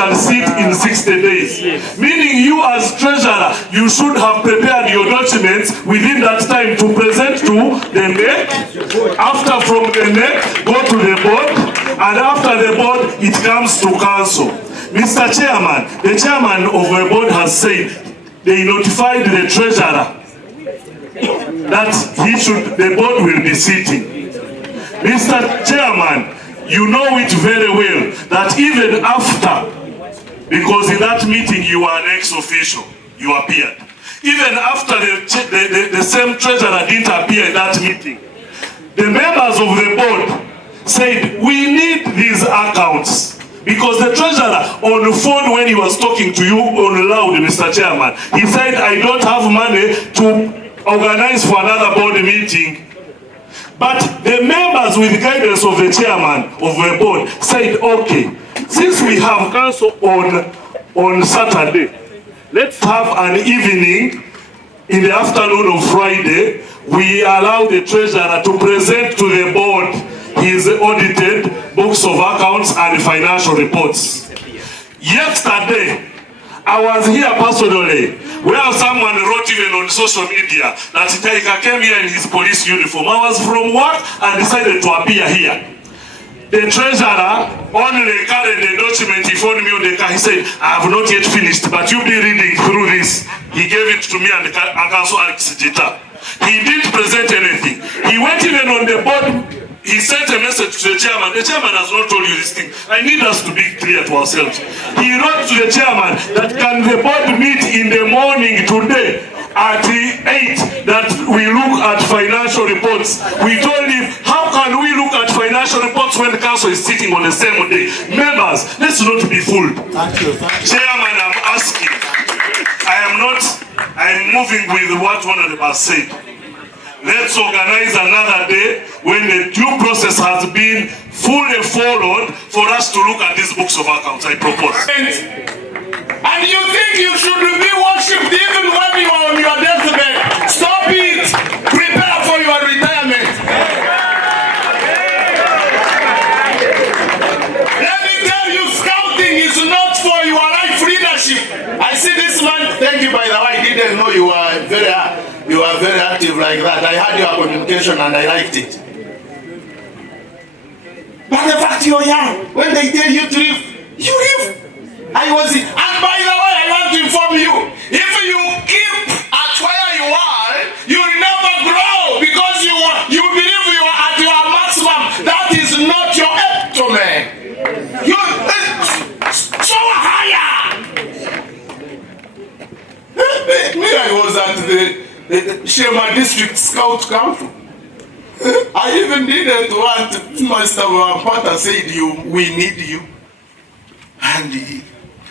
shall sit in 60 days. Yes. Meaning you as treasurer, you should have prepared your documents within that time to present to the NEC. After from the NEC, go to the board, and after the board, it comes to council. Mr. Chairman, the chairman of the board has said they notified the treasurer that the board will be sitting. Mr. Chairman, you know it very well that even after, because in that meeting you are an ex-official, you appeared. Even after the same treasurer didn't appear in that meeting, the members of the board said, we need these accounts. Because the treasurer on the phone when he was talking to you on loud, Mr. Chairman, he said, I don't have money to organize for another board meeting. But the members with the guidance of the chairman of the board said, okay, since we have council on Saturday, let's have an evening in the afternoon of Friday. We allow the treasurer to present to the board his audited books of accounts and financial reports. Yesterday, I was here personally, where someone wrote even on social media that Taika came here in his police uniform. I was from work and decided to appear here. The treasurer only carried the document. He phoned me on the car. He said, I have not yet finished, but you'll be reading through this. He gave it to me and the council Jita. He didn't present anything. He went even on the board. He sent a message to the chairman. The chairman has not told you this thing. I need us to be clear to ourselves. He wrote to the chairman that can the board meet in the morning today at 8 that we look at financial reports. We told him, how can we look at financial reports when the council is sitting on the same day? Members, let's not be fooled. Thank you. Chairman, I'm asking. I'm moving with what one of them has said. Let's organize another day when the due process has been fully followed for us to look at these books of accounts. I propose. And you think you should be worshipped even when you are on your deathbed? Stop it! Prepare for your retirement. Let me tell you, scouting is not for your life leadership. I see this man. Thank you, by the way. I didn't know you were very active like that. I had your communication and I liked it. But the fact you're young, when they tell you to leave, you leave. And by the way, I want to inform you, if you keep at where you are, you will never grow because you believe you are at your maximum. That is not your epitome. You so higher. Me, I was at the Shema District Scout Council. I even didn't want Master Wampata said we need you. And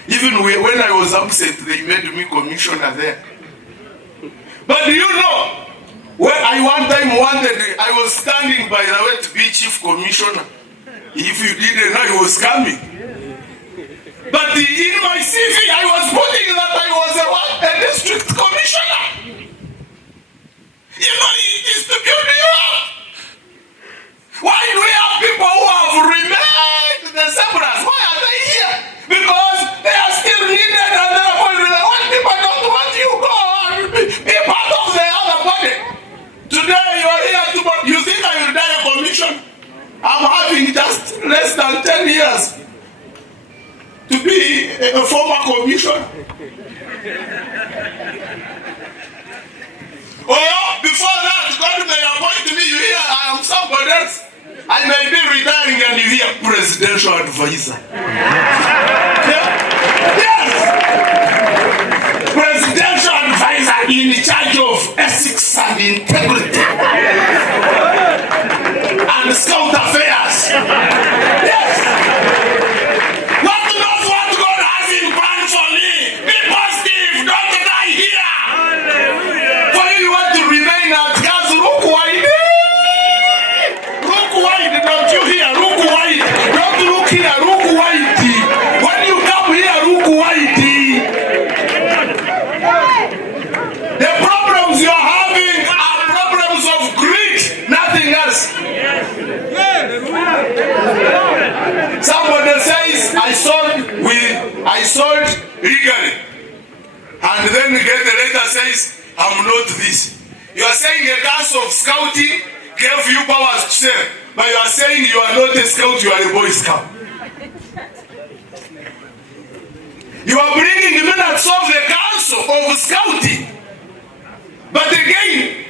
even when I was absent, they made me commissioner there. But do you know, when I was standing by the way to be chief commissioner. If you didn't know, he was coming. But in my CV, I was putting that I was a district commissioner. You know, it is to build you up. Why do we have people who have remained the same as? Why are they here? Because they are still needed and therefore when people don't want you, go and be part of the other body. Today you are here, tomorrow you think I will die a commission? I'm having just less than 10 years to be a former commissioner. Oh, before that, God may appoint me, you hear, I am somebody else. I may be retiring and you hear presidential advisor. Yes! Presidential advisor in charge of ethics and integrity. And scout affairs. Yes! What knows what God has in plan for me? Be positive, don't die here. For you want to remain at Kaazi, look wide. Look wide, don't you hear? Look wide. Don't look here, look wide. sold legally. And then get the letter says, I'm not this. You are saying a council of scouting gave you powers to sell, but you are saying you are not a scout, you are a boy scout. You are bringing minutes of the council of scouting. But again,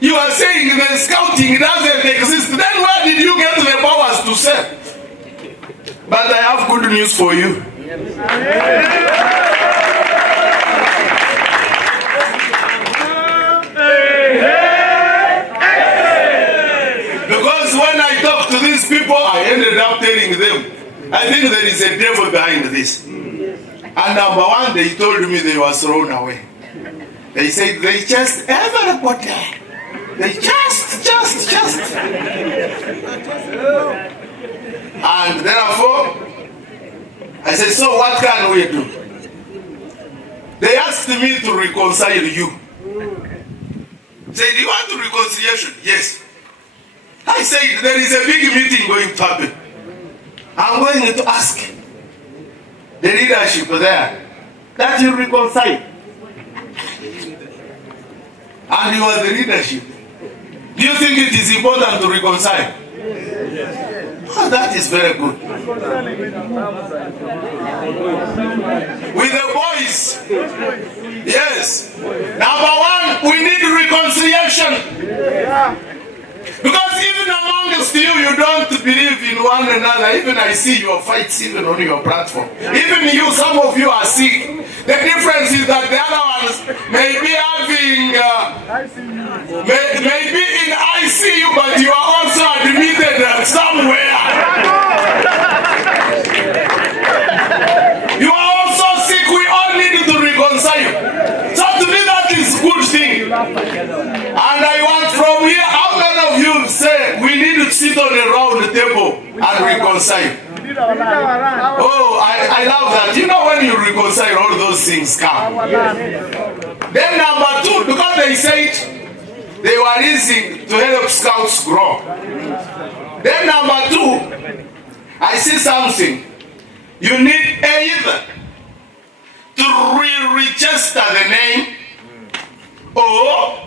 you are saying the scouting doesn't exist. Then where did you get the powers to sell? But I have good news for you. Because when I talk to these people, I ended up telling them, I think there is a devil behind this. And number one, they told me they were thrown away. They said they just everybody. They just. And therefore, I said, so what can we do? They asked me to reconcile you. Say, do you want reconciliation? Yes. I said, there is a big meeting going to happen. I'm going to ask the leadership there that you reconcile. And you are the leadership. Do you think it is important to reconcile? Oh, that is very good. With the boys. Yes. Number one, we need reconciliation. Because even amongst you, you don't believe in one another. Even I see your fights even on your platform. Even you, some of you are sick. The difference is that the other ones may be having, may be in ICU, but you are also admitted somewhere. You are also sick. We all need to reconcile. So to me, that is a good thing. And I want from here, how many of you say we need to sit on a round table and reconcile? Oh, I love that. You know, when you reconcile, all those things come. Then number two, because they said they were raising to help scouts grow. Then number two, I see something. You need either to re-register the name or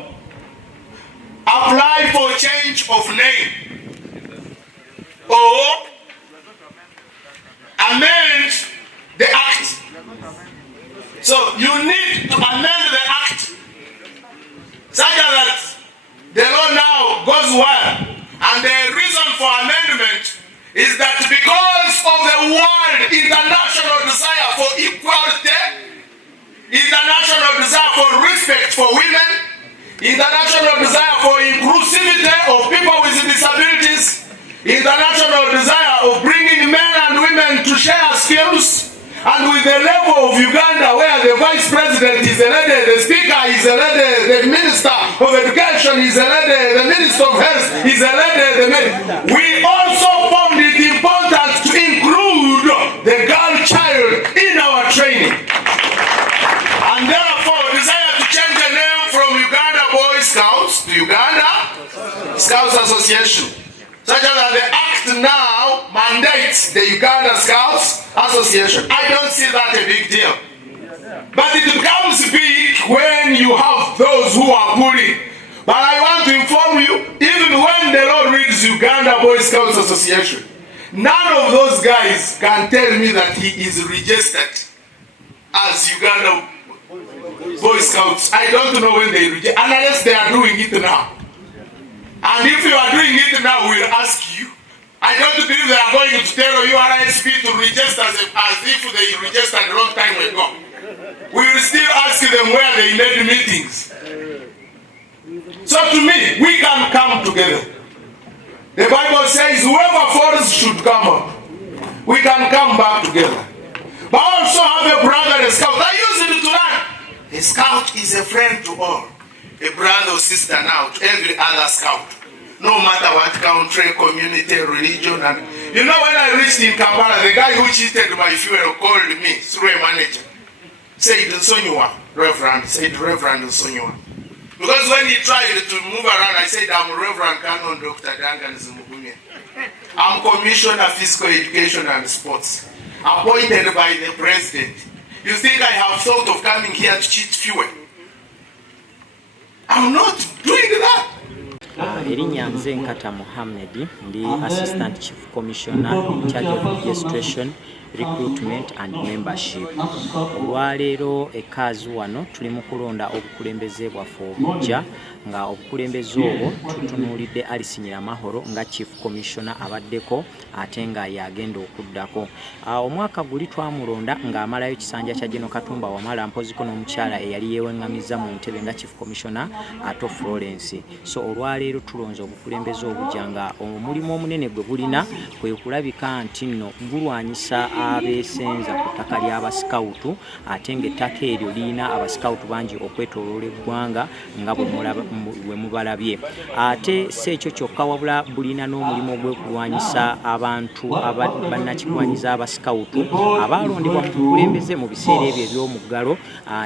apply for change of name or amend the act. So you need to amend the act such that the law now goes well. And the reason for amendment is that because of the world international desire for equality, international desire for respect for women, international desire for inclusivity of people with disabilities, international desire of bringing men and women to share skills, and with the level of Uganda where the vice president is a lady, the speaker is a lady, the minister of education is a lady, the minister of health is a lady, we also found it important to include the girl child in our training. And therefore desire to change the name from Uganda Boy Scouts to Uganda Scouts Association. Such that the act now mandates the Uganda Scouts Association. I don't see that a big deal. But it becomes big when you have those who are bullying. But I want to inform you, even when the law reads Uganda Boy Scouts Association, none of those guys can tell me that he is registered as Uganda Boy Scouts. I don't know when they register, unless they are doing it now. And if you are doing it now, we'll ask you. I don't believe they are going to tell you RSP to register as if they registered a long time ago. We will still ask them where they made meetings. So to me, we can come together. The Bible says whoever falls should come up. We can come back together. But also have a brother, a scout. I use it to learn. A scout is a friend to all. A brother or sister now to every other scout, no matter what country, community, religion. And you know, when I reached in Kampala, the guy who cheated my fuel called me through a manager. Said Nsonyiwa, Reverend. Said Reverend Nsonyiwa. Because when he tried to move around, I said I'm Reverend Canon Dr. Duncan Zumugunya. I'm Commissioner of Physical Education and Sports. appointed by the president. You think I have thought of coming here to cheat fuel? I'm not doing that. Erinnya nze Nkata Mohammed, ndi Assistant Chief Commissioner in charge of registration, recruitment and membership. Olwaleero Kaazi wano tuli mu kulonda obukulembeze bwaffe obujja, nga obukulembeze obwo tutunuulidde Alisinyira Mahoro nga Chief Commissioner abaddeko ate nga yagenda okuddako. Omwaka guli twamulonda ng'amalayo kisanja kya General Katumba Wamala mpoziko n'omukyala eyali yeeweŋŋamizza mu ntebe nga Chief Commissioner Ato Florence. So olwaleero tulonze obukulembeze obujja nga omulimu omunene gwe bulina kwe kulabika nti nno gulwanyisa abeesenza ku ttaka ly'abasikawutu ate ng'ettaka eryo lirina abasikawutu bangi okwetooloola eggwanga nga bwe mubalabye. Ate si ekyo kyokka wabula bulina n'omulimu ogw'okulwanyisa abantu bannakigwanyiza abasikawutu abaalondebwa mu bukulembeze mu biseera ebyo eby'omuggalo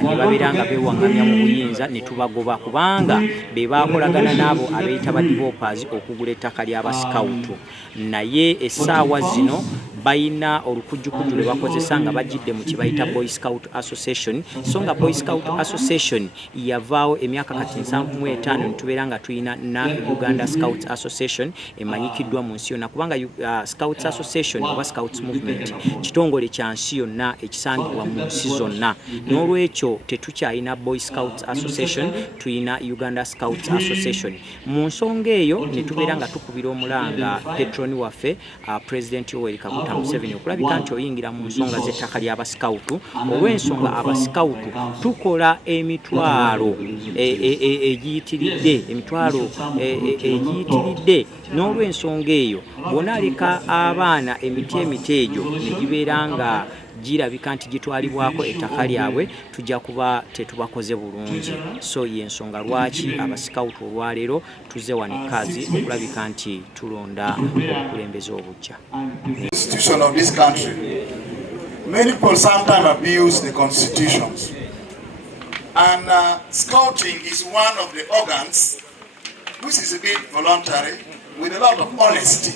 ne babeera nga beewaŋŋamya mu buyinza ne tubagoba kubanga be baakolagana n'abo abeeyita badivoopazi okugula ettaka ly'abasikawutu. Naye essaawa zino bayina olukujjukujju lwe bakozesa nga bajjidde mu kibayita Boy Scout Association. So nga Boy Scout Association yavaawo emyaka kati 75 ne tubeera nga tulina na Uganda Scouts Association emanyikiddwa mu nsi yonna kubanga Scouts Association oba Scouts Movement kitongole kya nsi yonna ekisangibwa mu nsi zonna. N'olwekyo tetukyalina Boy Scouts Association, tulina Uganda Scouts Association. Mu nsonga eyo ne tubeera nga tukubira omulanga patroni waffe President Yoweri Kaguta Museveni okulabika nti oyingira mu nsonga z'ettaka ly'abasikawutu. Olw'ensonga abasikawutu tukola emitwalo egiyitiridde n'olw'ensonga eyo bw'onaaleka abaana emiti emiteejo ne gibeera nga girabika nti gitwalibwako ettaka lyabwe tujja kuba tetubakoze bulungi. So y'ensonga lwaki abasikawutu olwaleero tuzze wano Kaazi okulabika nti tulonda obukulembeze obujja. Constitution of this country. Many people sometimes abuse the constitutions, and scouting is one of the organs which is a bit voluntary with a lot of honesty,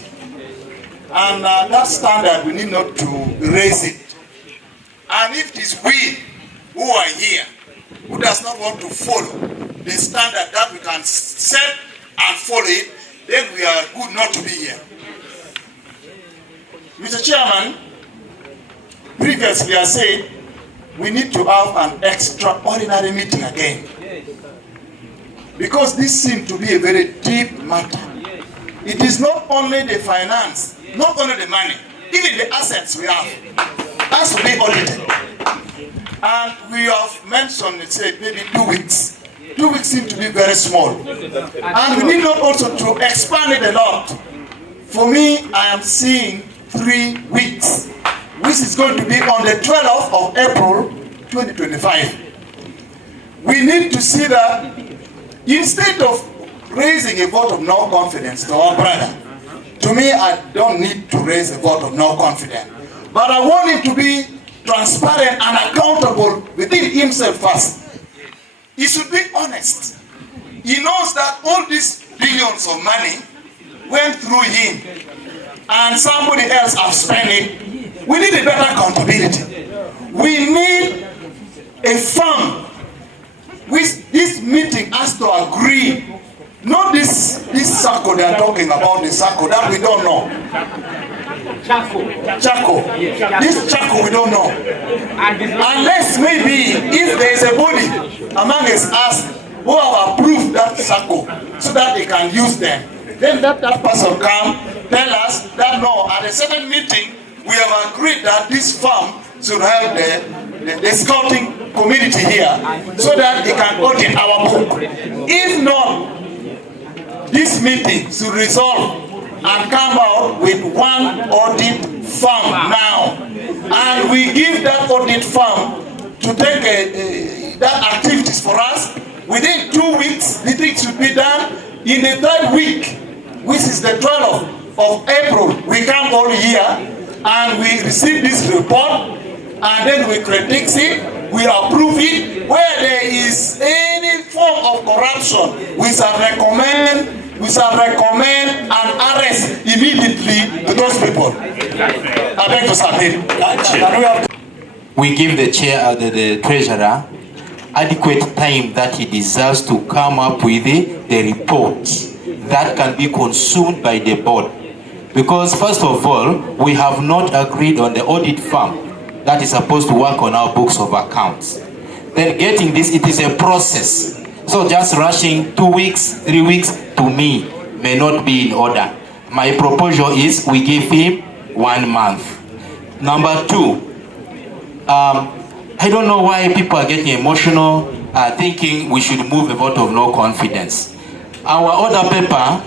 and that standard we need not to raise it. And if it is we who are here who does not want to follow the standard that we can set and follow it, then we are good not to be here. Mr. Chairman, previously I said we need to have an extraordinary meeting again, because this seems to be a very deep matter. It is not only the finance, not only the money, even the assets we have has to be audited. And we have mentioned, it said maybe 2 weeks. 2 weeks seem to be very small. And we need not also to expand it a lot. For me, I am seeing 3 weeks, which is going to be on the 12th of April 2025. We need to see that instead of raising a vote of no confidence to our brother, to me, I don't need to raise a vote of no confidence. But I want him to be transparent and accountable within himself first. He should be honest. He knows that all these billions of money went through him and somebody else has spent it. We need a better accountability. We need a firm which this meeting has to agree. Not this circle they are talking about, the circle that we don't know. Chaco. This Chaco we don't know. Unless maybe if there is a body among us who have approved that circle so that they can use them, then that person come tell us that no, at a certain meeting we have agreed that this firm should help the scouting community here so that they can audit our book. If not, this meeting should resolve and come out with one audit firm now, and we give that audit firm to take that activities for us. Within 2 weeks, the thing should be done. In the 3rd week, which is the 12th of April, we come all here and we receive this report, and then we critique it, we approve it. Where there is any form of corruption, we shall recommend we shall recommend an arrest immediately to those people. I beg to submit. Can we have... We give the chair, the treasurer, adequate time that he deserves to come up with the report that can be consumed by the board. Because first of all, we have not agreed on the audit firm that is supposed to work on our books of accounts. Then getting this, it is a process. So just rushing 2 weeks, 3 weeks to me may not be in order. My proposal is we give him 1 month. Number 2, I don't know why people are getting emotional, thinking we should move a vote of no confidence. Our order paper,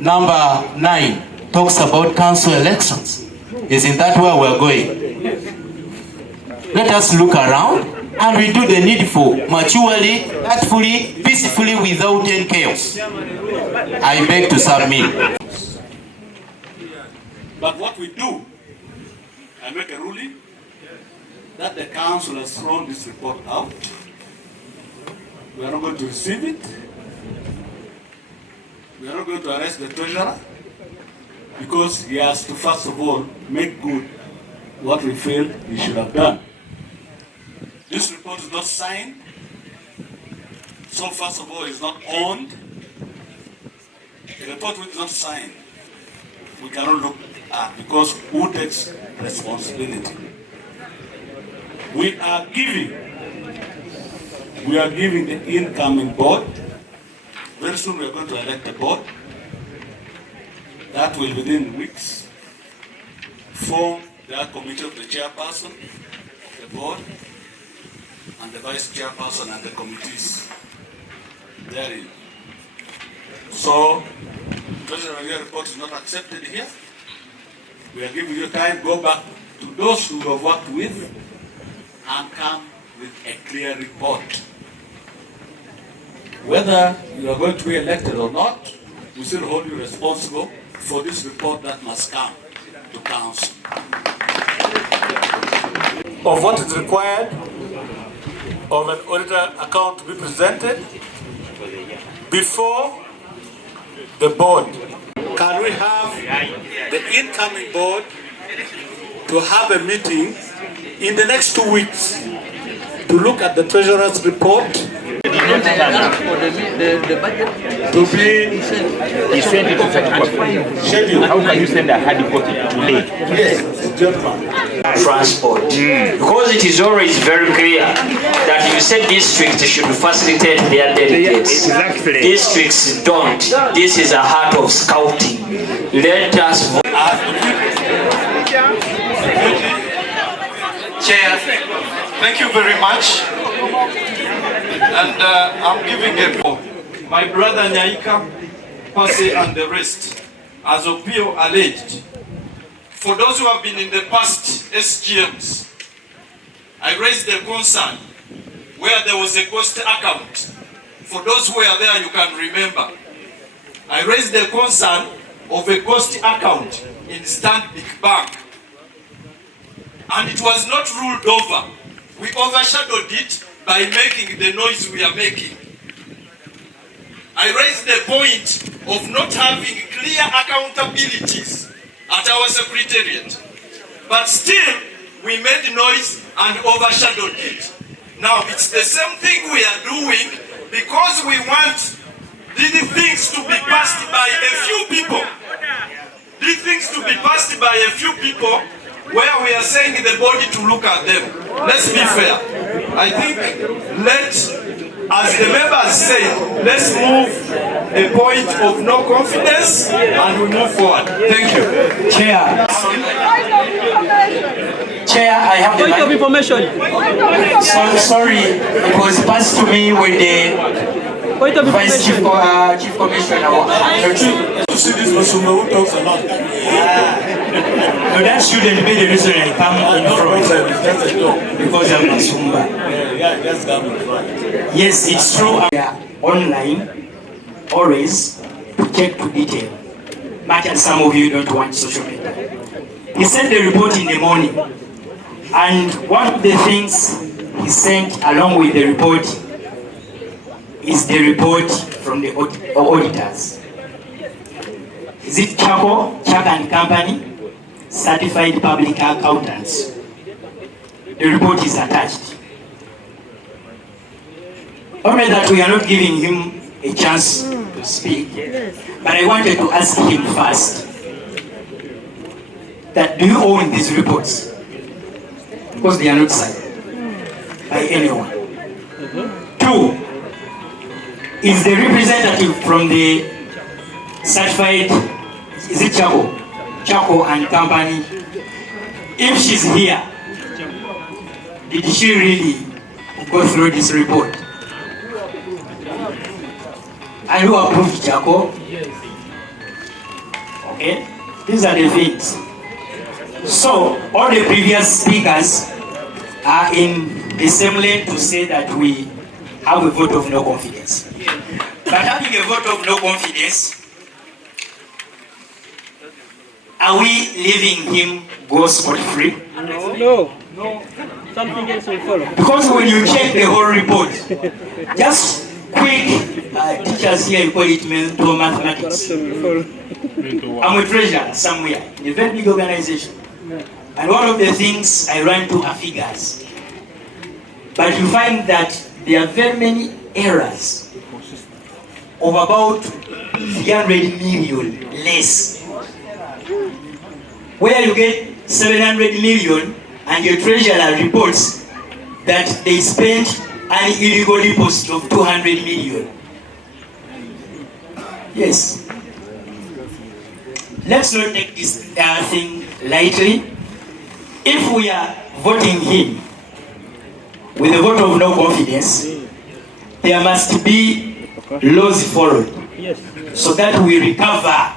number 9, talks about council elections. Isn't that where we're going? Let us look around and we do the needful, maturely, tactfully, peacefully, without any chaos. I beg to submit. But what we do, I make a ruling that the council has thrown this report out. We are not going to receive it. We are not going to arrest the treasurer because he has to first of all make good what we feel he should have done. This report is not signed, so first of all it's not owned. A report which is not signed, we cannot look at because who takes responsibility? We are giving the incoming board. Very soon we are going to elect a board that will within weeks form the committee of the chairperson, the board, and the vice chairperson and the committees therein. So, President, your report is not accepted here. We are giving you time, go back to those who have worked with and come with a clear report. Whether you are going to be elected or not, we still hold you responsible for this report that must come to council. Of what is required of an auditor account to be presented before the board. Can we have the incoming board to have a meeting in the next 2 weeks to look at the treasurer's report? The budget To be he sent it to scheduled. How can you send a hard copy today? Yes, gentlemen. Transport. Because it is always very clear that you said districts should facilitate their delegates. Exactly. Districts don't. This is a heart of scouting. Let us vote. Chair, thank you very much. And I'm giving a call. My brother Nyaika, Pase and the rest, as Opio alleged, for those who have been in the past SGMs, I raised a concern where there was a ghost account. For those who were there, you can remember. I raised a concern of a ghost account in Stanbic Bank. And it was not ruled over. We overshadowed it by making the noise we are making. I raised the point of not having clear accountabilities at our secretariat. But still, we made noise and overshadowed it. Now, it's the same thing we are doing because we want these things to be passed by a few people. These things to be passed by a few people where we are saying the body to look at them. Let's be fair. I think as the members say, let's move a point of no confidence and we move forward. Thank you. Chair. Chair, I have the Point of information. So sorry, it was passed to me when the Point of Vice Chief, Chief Commissioner. You see this person who talks a lot. No, that shouldn't be the reason I come in front. Because I'm a Sumba. Yes, come in front. Yes, it's true. We are online, always, to check to detail. Much as some of you don't want social media. He sent the report in the morning. And one of the things he sent along with the report is the report from the auditors. Is it Chako, Chak and Company, certified public accountants? The report is attached. Only that we are not giving him a chance to speak, but I wanted to ask him first that do you own these reports? Because they are not signed by anyone. Two, is the representative from the certified, is it Chako and Company, if she's here, did she really go through this report? And who approved Chako? Okay, these are the things. So, all the previous speakers are in the same lane to say that we have a vote of no confidence. But having a vote of no confidence, are we leaving him go spot-free? No. Something else will follow. Because when you check the whole report, just quick, teachers here, you call it mental mathematics. I'm a treasurer somewhere in a very big organization. And one of the things I run to are figures. But you find that there are very many errors of about 300 million less. Where you get 700 million and your treasurer reports that they spent an illegal deposit of 200 million. Yes. Let's not take this thing lightly. If we are voting him with a vote of no confidence, there must be laws followed so that we recover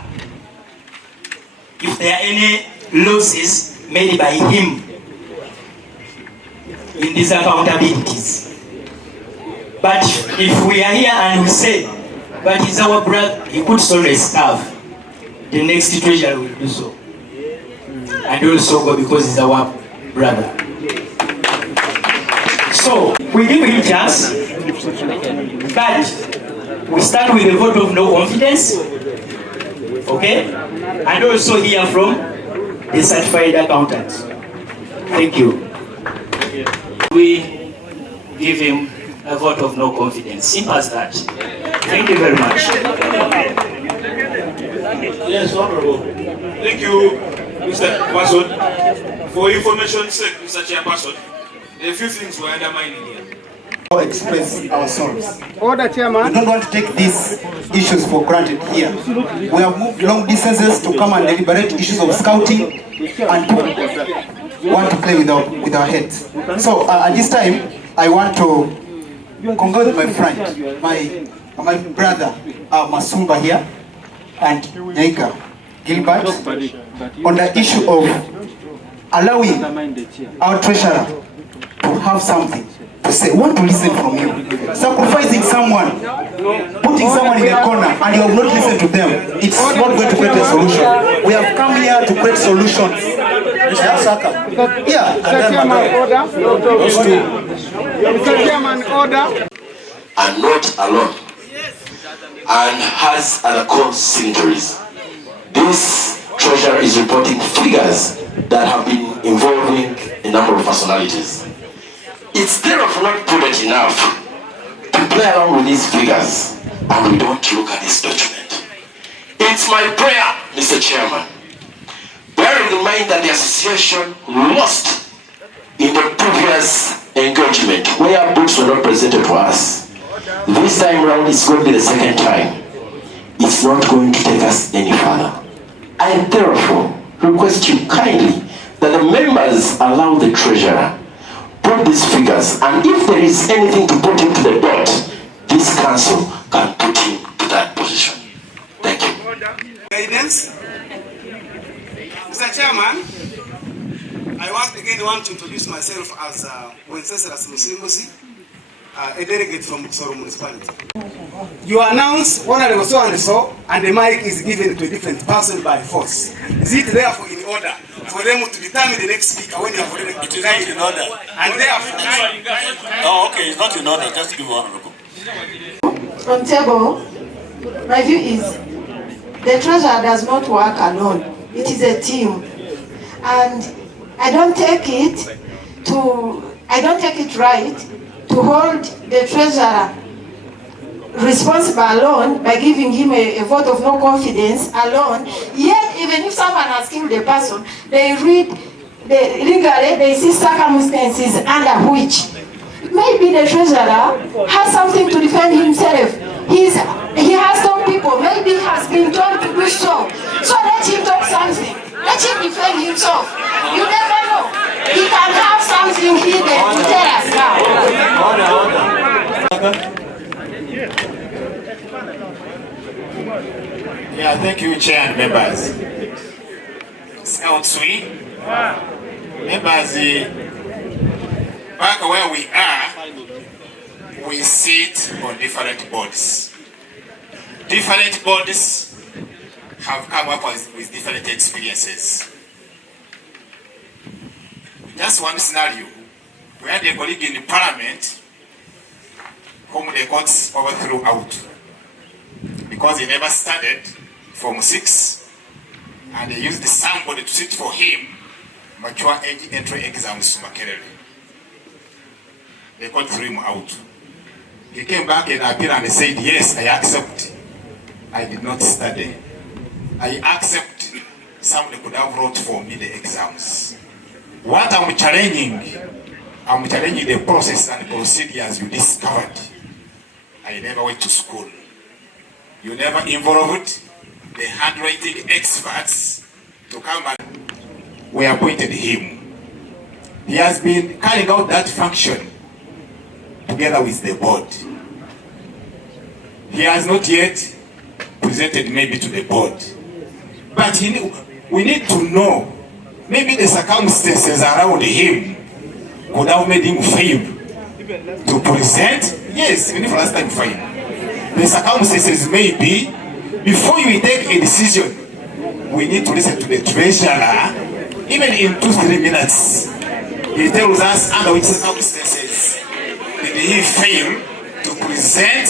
if there are any losses made by him in these accountabilities. But if we are here and we say, but he's our brother, he could solve a staff, the next treasurer will do so. And also go because he's our brother. So, we give him a chance, but we start with a vote of no confidence, okay? And also hear from the certified accountants. Thank you. We give him a vote of no confidence. Simple as that. Thank you very much. Yes, Honorable. Thank you, Mr. Person. For information's sake, Mr. Chairperson, a few things were undermining here. Express ourselves. Order, Chairman. We don't want to take these issues for granted here. We have moved long distances to come and deliberate issues of scouting and to want to play with our heads. So at this time, I want to congratulate my friend, my brother Masumba here, and Nyaika Gilbert on the issue of allowing our treasurer to have something to say. We want to listen from you. Sacrificing someone, putting someone in a corner, and you have not listened to them, it's not going to create a solution. We have come here to create solutions. Yeah, Mr. Chairman, order. And not alone, and has other co-signatories. This treasurer is reporting figures that have been involving a number of personalities. It's therefore not prudent enough to play around with these figures and we don't look at this document. It's my prayer, Mr. Chairman, bearing in mind that the association lost in the previous engagement where books were not presented to us. This time round it's going to be the second time. It's not going to take us any further. I therefore request you kindly that the members allow the treasurer put these figures, and if there is anything to put him to the dot, this council can put him to that position. Thank you. Guidance. Mr. Chairman, I once again want to introduce myself as Wenceslas Musingosi, a delegate from Soro Municipality. You announce honorable so and so, and the mic is given to a different person by force. Is it therefore in order for them to determine the next speaker when you have already It is not in order. And therefore... Oh, okay, it's not in order. Just give one. On table, my view is the treasurer does not work alone. It is a team. And I don't take it right to hold the treasurer responsible alone by giving him a vote of no confidence alone. Yet, even if someone has killed a person, legally they see circumstances under which maybe the treasurer has something to defend himself. He has told people, maybe he has been told to do so. So let him talk something. Let him defend himself. You never know. He can have something hidden to tell us now. Yeah, thank you, Chair and members. Scouts, members, back where we are, we sit on different boards. Different boards have come up with different experiences. Just one scenario, we had a colleague in the parliament whom the courts overthrew out because he never started Form 6 and they used somebody to sit for him mature age entry exams. They court threw him out. He came back and appeared and said, yes, I accept. I did not study. I accept somebody could have wrote for me the exams. What I'm challenging the process and procedures you discovered. I never went to school. You never involved the handwriting experts to come and we appointed him. He has been carrying out that function together with the board. He has not yet presented maybe to the board. But we need to know, maybe the circumstances around him could have made him fail to present. Yes, even if last time fail. The circumstances may be, before you take a decision, we need to listen to the treasurer, even in 2-3 minutes. He tells us under which circumstances did he fail to present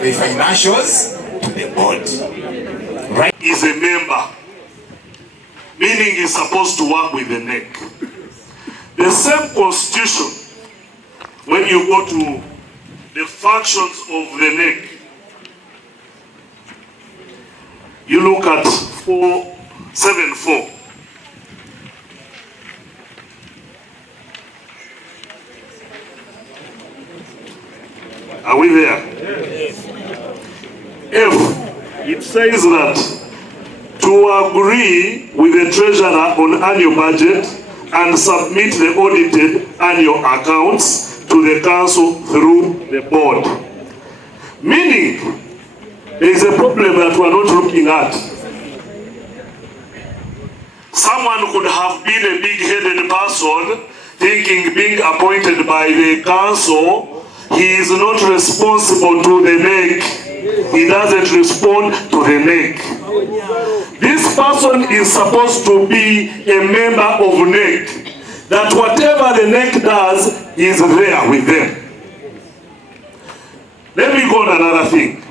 the financials to the board. Right? Is a member, meaning he's supposed to work with the NEC. The same constitution, when you go to the functions of the NEC, you look at 474. Are we there? F, it says that to agree with the treasurer on annual budget and submit the audited annual accounts to the council through the board. Meaning, there is a problem that we are not looking at. Someone could have been a big-headed person thinking being appointed by the council, he is not responsible to the NEC. He doesn't respond to the NEC. This person is supposed to be a member of NEC, that whatever the NEC does is there with them. Let me go on another thing.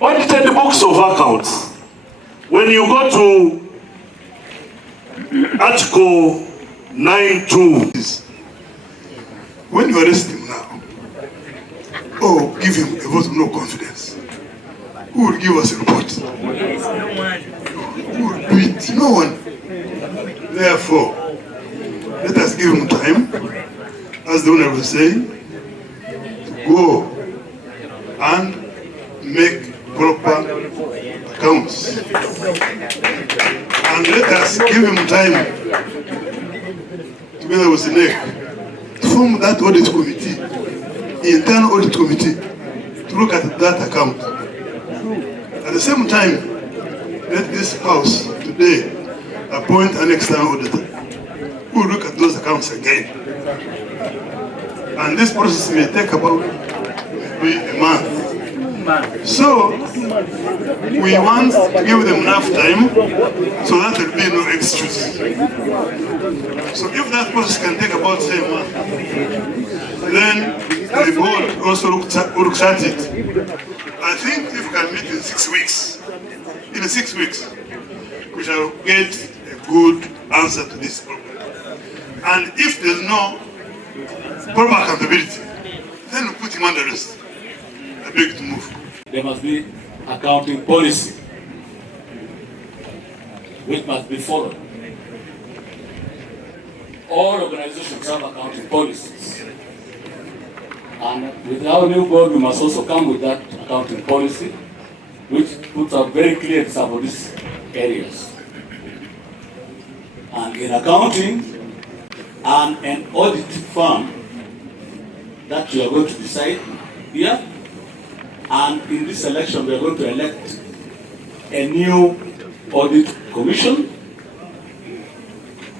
Audited books of accounts. When you go to Article 9.2, when you arrest him now, or give him a vote of no confidence, who will give us a report? Who will do it? No one. Therefore, let us give him time, as the owner was saying, to go and make proper accounts. And let us give him time, together with the NEC, to form that audit committee, the internal audit committee, to look at that account. At the same time, let this house today appoint an external auditor who will look at those accounts again. And this process may take about maybe a month. So, we want to give them enough time so that there will be no excuse. So if that process can take about, say, a month, then the board also looks at it. I think if we can meet in 6 weeks, in 6 weeks, we shall get a good answer to this problem. And if there's no proper accountability, then we put him under arrest. I beg to move. There must be accounting policy which must be followed. All organizations have accounting policies. And with our new board, we must also come with that accounting policy, which puts up very clear some of these areas. And in accounting, and an audit firm that we are going to decide here, and in this election we are going to elect a new audit commission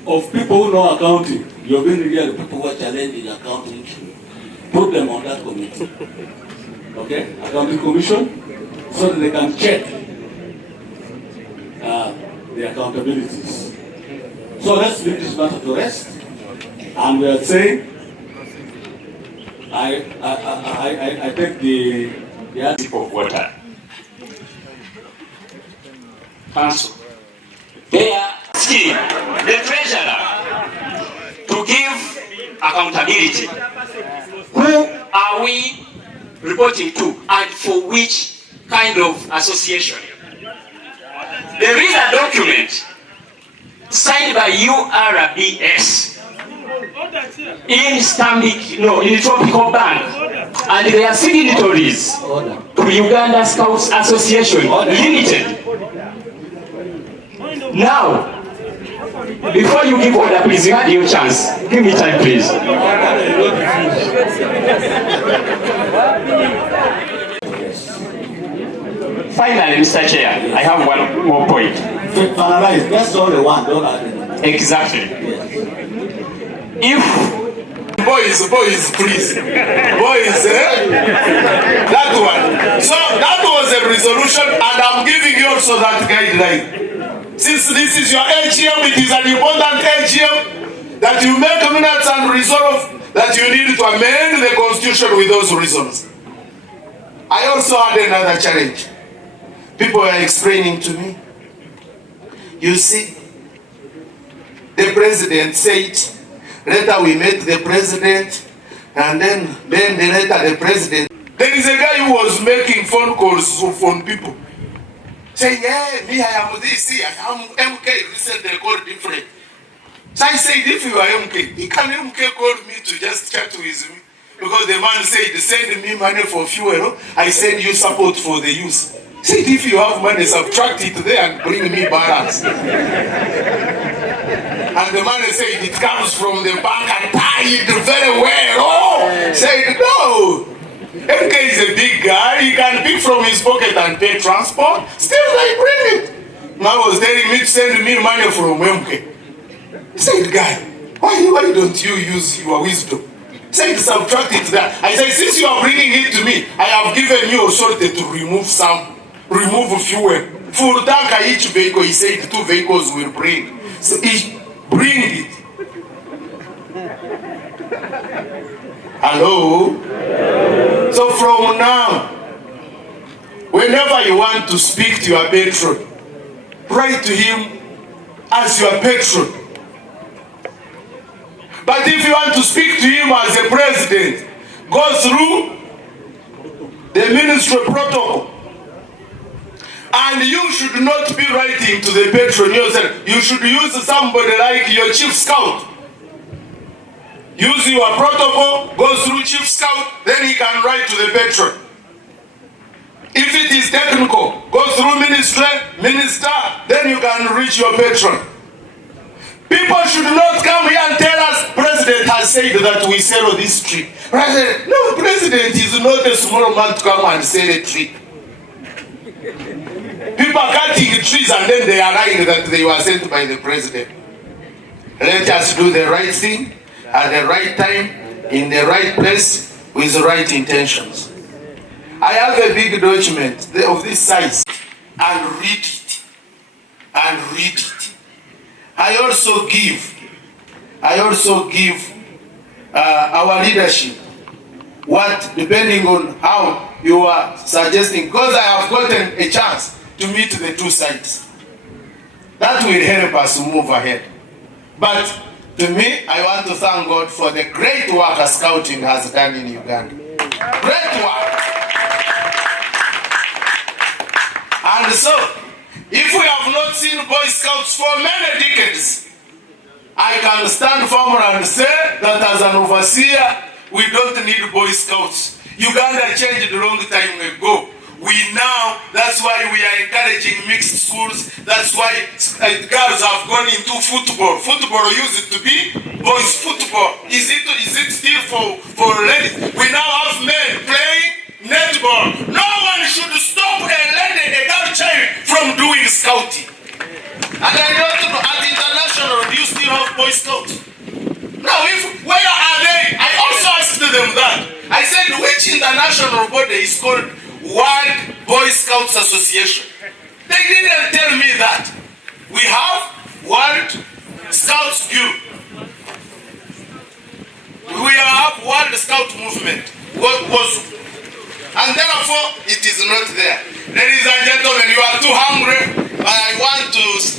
of people who know accounting. You have been really the people who are challenging accounting. Put them on that committee. Okay? Accounting commission, so that they can check the accountabilities. So let's leave this matter to rest. And we are saying, I take the tip of water. Council. They are asking the treasurer to give accountability. Who are we reporting to and for which kind of association? There is a document signed by URBS in Tropical Bank, and they are signatories to Uganda Scouts Association Limited. Now, before you give order, please, you had your chance. Give me time, please. Finally, Mr. Chair, I have one more point. Finalize, that's all the one, don't add. Exactly. If boys, please. Boys, that one. So that was a resolution, and I'm giving you also that guideline. Since this is your AGM, it is an important AGM that you make minutes and resolve that you need to amend the constitution with those reasons. I also had another challenge. People are explaining to me. You see, the president said, later we met the president, and then later the president. There is a guy who was making phone calls from people, saying, hey, me, I am this, I am MK, recently they called different. So I said, if you are MK, he can MK call me to just chat with me. Because the man said, send me money for fuel, I send you support for the youth. Said, if you have money, subtract it there and bring me balance. And the man said, it comes from the bank and tied very well. Oh, said, no. MK is a big guy. He can pick from his pocket and pay transport. Still, they bring it. Man was telling me to send me money from MK. Said, guy, why don't you use your wisdom? Said, subtract it there. I said, since you are bringing it to me, I have given you authority to remove fuel. Full tanker each vehicle, he said 2 vehicles will bring. So each bring it. Hello? So from now, whenever you want to speak to your patron, write to him as your patron. But if you want to speak to him as a president, go through the ministry protocol. And you should not be writing to the patron yourself. You should use somebody like your chief scout. Use your protocol, go through chief scout, then he can write to the patron. If it is technical, go through minister, then you can reach your patron. People should not come here and tell us, President has said that we sell this tree. President, no, President is not a small man to come and sell a tree. People are cutting trees and then they are lying that they were sent by the president. Let us do the right thing at the right time, in the right place, with the right intentions. I have a big document of this size, and read it. And read it. I also give our leadership what, depending on how you are suggesting, because I have gotten a chance to meet the two sides. That will help us move ahead. But to me, I want to thank God for the great work Scouting has done in Uganda. Great work. And so, if we have not seen Boy Scouts for many decades, I can stand firm and say that as an overseer, we don't need Boy Scouts. Uganda changed a long time ago. That's why we are encouraging mixed schools. That's why girls have gone into football. Football used to be boys' football. Is it still for ladies? We now have men playing netball. No one should stop a girl child from doing scouting. And I don't know, at international, do you still have Boy Scouts? No, where are they? I also asked them that. I said, which international body is called World Boy Scouts Association? They didn't tell me that. We have World Scouts Bureau. We have World Scout Movement. And therefore, it is not there. Ladies and gentlemen, you are too hungry, but I want to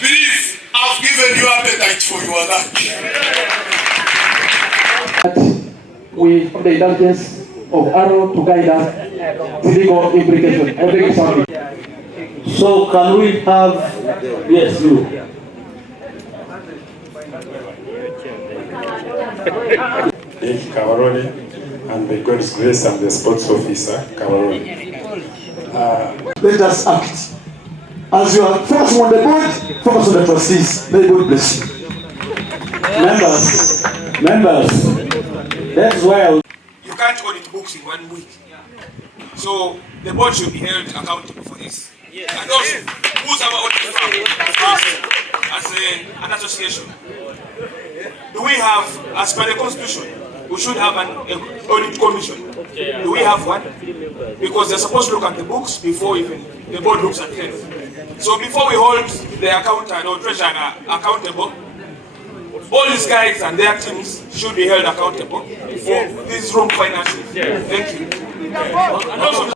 believe I've given you appetite for your lunch. We have the indulgence of Aaron to guide us to legal implication. I beg sorry. So can we have, yes, you. Thank Kabaroni, and by God's grace, I'm the sports officer, Kabaroni. Let us act. As you are focusing on the board, focus on the trustees. May God bless you. Members, that's why you can't audit books in 1 week. So the board should be held accountable for this. Yes. And also, who's our audit firm as an association? Do we have, as per the constitution, we should have an audit commission? Do we have one? Because they're supposed to look at the books before even the board looks at them. So before we hold the accountant or treasurer accountable, all these guys and their teams should be held accountable for these wrong finances. Thank you. And also,